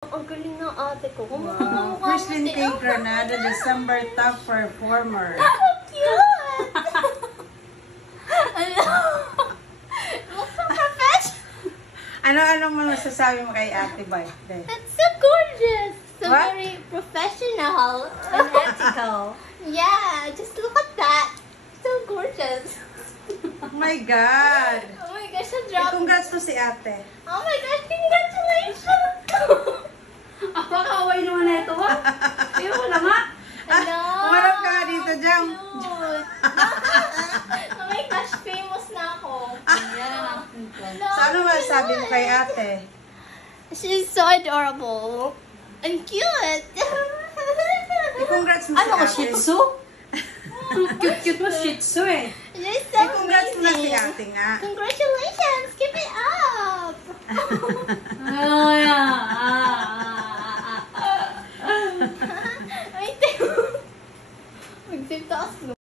Ang galing ng ate ko. Wow. Christine K. Granada, December top performer. Cute! Ano? Looks so professional. Ano mo masasabi mo kay Ate birthday? That's so gorgeous. So What? very professional and ethical. Yeah, just look at that. So gorgeous. Oh my God! Oh my gosh, I dropped. Congrats po si Ate. Oh my gosh, congratulations! Pakaway naman na ito, ha? Ayaw ko lang, ha? Hello! Umarap ka nga dito, Jam. Cute! Oh my gosh, famous na ako. Yan ang aking plan. Hello, So, ano masasabi mo kay Ate? She's so adorable. And cute! Congrats mo si Ano ko, Ate. Shih Tzu? Cute-cute mo, Shih Tzu, eh. You're so Congrats mo na si amazing. Ate nga. Congratulations! Keep it up! Oh, yeah. Wait. Mag-tip taas mo.